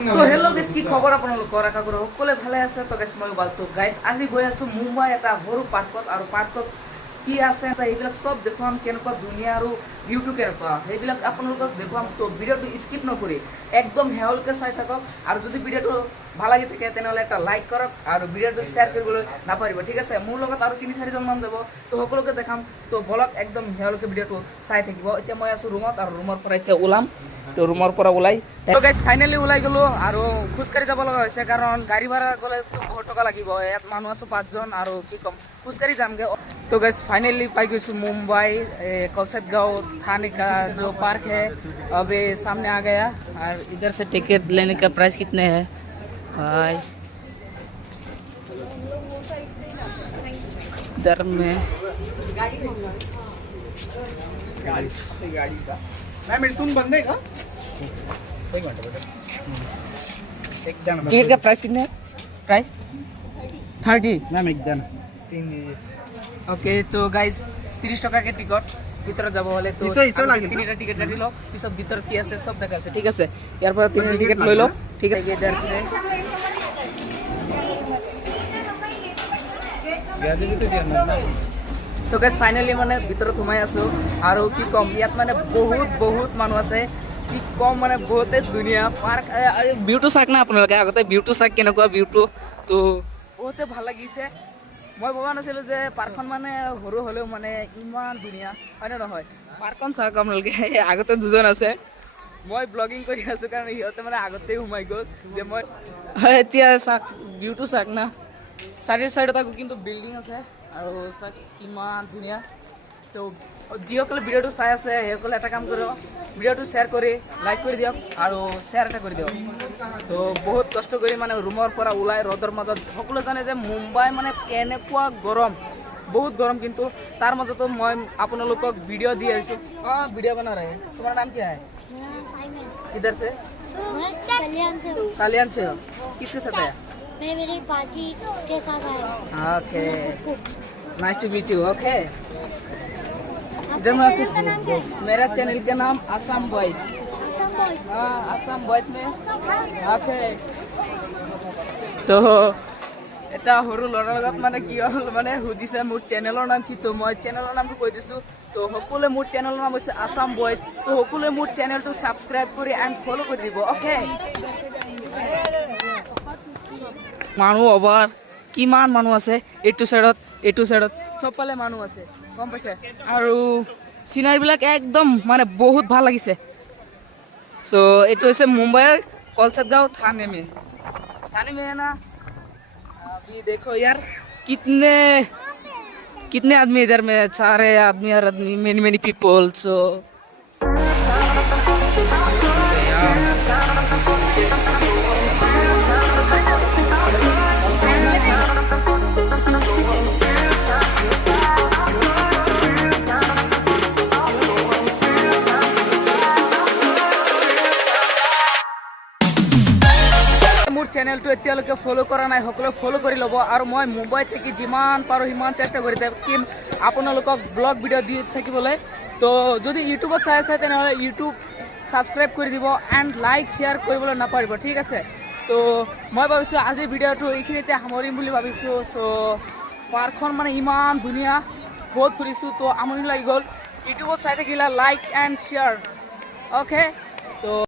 তো hello' guys, কি খবৰ আপোনালোকৰ? আশা কৰোঁ সকলোৱে ভালে আছে। তো গাইজ মই ভাল। তো গাইজ আজি গৈ আছোঁ মুম্বাই এটা সৰু পাৰ্কত, আৰু পাৰ্কত কি আছে সেইবিলাক চব দেখুৱাম, কেনেকুৱা ধুনীয়া আৰু ভিউটো কেনেকুৱা সেইবিলাক আপোনালোকক দেখুৱাম। তো ভিডিঅ'টো স্কিপ নকৰি একদম হেঁচা চাই থাকক, আৰু যদি ভিডিঅ'টো ভাল লাগি থাকে তেনেহ'লে এটা লাইক কৰক আৰু ভিডিঅ'টো শ্বেয়াৰ কৰিবলৈ নাপাহৰিব, ঠিক আছে? মোৰ লগত আৰু 3-4জন মান যাব, তো সকলোকে দেখাম। তো বলক একদম হেঁচা ভিডিঅ'টো চাই থাকিব। এতিয়া মই আছোঁ ৰুমত, আৰু ৰুমৰ পৰা এতিয়া ওলাম। তো ৰুমৰ পৰা ওলাই গাইজ ফাইনেলি ওলাই গ'লোঁ, আৰু খোজকাঢ়ি যাব লগা হৈছে কাৰণ গাড়ী ভাড়া গ'লেতো বহুত টকা লাগিব। ইয়াত মানুহ আছোঁ 5জন, আৰু কি ক'ম, খোজকাঢ়ি যামগৈ। तो गैस फाइनली पाई गई मुंबई कलसत गाँव थाने का जो पार्क है अभी सामने आ गया। और इधर से टिकट लेने का प्राइस कितने हैं भाई? इधर में मैम इथून बंद आहे का? एक मिनिट बेटा. एकदा ना टिकट का प्राइस कितने है? प्राइस 30 मैम एकदा ना 3 ओके। तो गाइस 30 टका के टिकट ভিতৰত যাব হলে তো তিনিটা টিকেট কাটি লওক, পিছত ভিতৰত কি আছে সব দেখা আছে, ঠিক আছে? ইয়াৰ পৰা তিনিটা টিকেট লৈ লওক, ঠিক আছে? इधर से তো গাইস ফাইনালি মানে ভিতৰত সোমাই আছো, আৰু কি কম, ইয়াত মানে বহুত মানুহ আছে। কি কম মানে বহুতে ধুনীয়া পাৰ্ক। ভিউটো চাওক না আপোনালোকে, আগতে ভিউটো চাওক কেনেকুৱা ভিউটো। তো বহুতে ভাল লাগিছে। মই ভবা নাছিলোঁ যে পাৰ্কখন মানে সৰু হ'লেও মানে ইমান ধুনীয়া, হয়নে নহয়? পাৰ্কখন চাওক আপোনালোকে। আগতে দুজন আছে, মই ব্লগিং কৰি আছোঁ কাৰণ সিহঁতে মানে আগতেই সোমাই গ'ল যে মই। এতিয়া চাওক ভিউটো চাওক না, চাইডত আকৌ কিন্তু বিল্ডিং আছে, আৰু চাওক ইমান ধুনীয়া। তো যিসকলে ভিডিঅ'টো চাই আছে সেইসকলে এটা কাম কৰিব, ভিডিঅ'টো শ্বেয়াৰ কৰি লাইক কৰি দিয়ক, আৰু শ্বেয়াৰ এটা কৰি দিয়ক। তো বহুত কষ্ট কৰি মানে ৰুমৰ পৰা ওলাই ৰ'দৰ মাজত, সকলোৱে জানে যে মুম্বাই মানে কেনেকুৱা গৰম, বহুত গৰম, কিন্তু তাৰ মাজতো মই আপোনালোকক ভিডিঅ' দি আহিছোঁ। ভিডিঅ' বনা ৰहे हैं। तुम्हारा नाम क्या है? इधर से कल्याण से हो? किसके साथ आया? मैं मेरी बाजी के साथ आया। Okay, nice to meet you. Okay, आपका चैनल का नाम क्या है? मेरा चैनल का नाम असम बॉयज। असम बॉयज। हाँ, असम बॉयज में। ओके, তো এটা সৰু ল'ৰাৰ লগত মানে কি হ'ল, মানে সুধিছে মোৰ চেনেলৰ নাম কি, তো মই চেনেলৰ নামটো কৈ দিছোঁ। তো সকলোৱে মোৰ চেনেলৰ নাম হৈছে আছাম বয়েজ। তো সকলোৱে মোৰ চেনেলটো ছাবস্ক্ৰাইব কৰি এণ্ড ফ'ল' কৰি দিব, অ'কে? মানুহ অভাৰ, কিমান মানুহ আছে, এইটো চাইডত চবফালে মানুহ আছে, গম পাইছে? আৰু চিনাৰীবিলাক একদম মানে বহুত ভাল লাগিছে। চ' এইটো হৈছে মুম্বাইৰ কলসাত গাঁও थाने में है ना। अभी देखो यार कितने आदमी इधर में, सारे आदमी और आदमी, मेनी पीपल। सो মোৰ চেনেলটো এতিয়ালৈকে ফ'ল' কৰা নাই, সকলোৱে ফ'ল' কৰি ল'ব। আৰু মই মুম্বাইত থাকি যিমান পাৰোঁ সিমান চেষ্টা কৰি থাকিম আপোনালোকক ব্লগ ভিডিঅ' দি থাকিবলৈ। তো যদি ইউটিউবত চাই আছে তেনেহ'লে ইউটিউব ছাবস্ক্ৰাইব কৰি দিব এণ্ড লাইক শ্বেয়াৰ কৰিবলৈ নাপাহৰিব, ঠিক আছে? তো মই ভাবিছোঁ আজিৰ ভিডিঅ'টো এইখিনিতে সামৰিম বুলি ভাবিছোঁ। চ' পাৰ্কখন মানে ইমান ধুনীয়া, বহুত ফুৰিছোঁ, তো আমনি লাগি গ'ল। ইউটিউবত চাই থাকিলে লাইক এণ্ড শ্বেয়াৰ, অ'কে? তো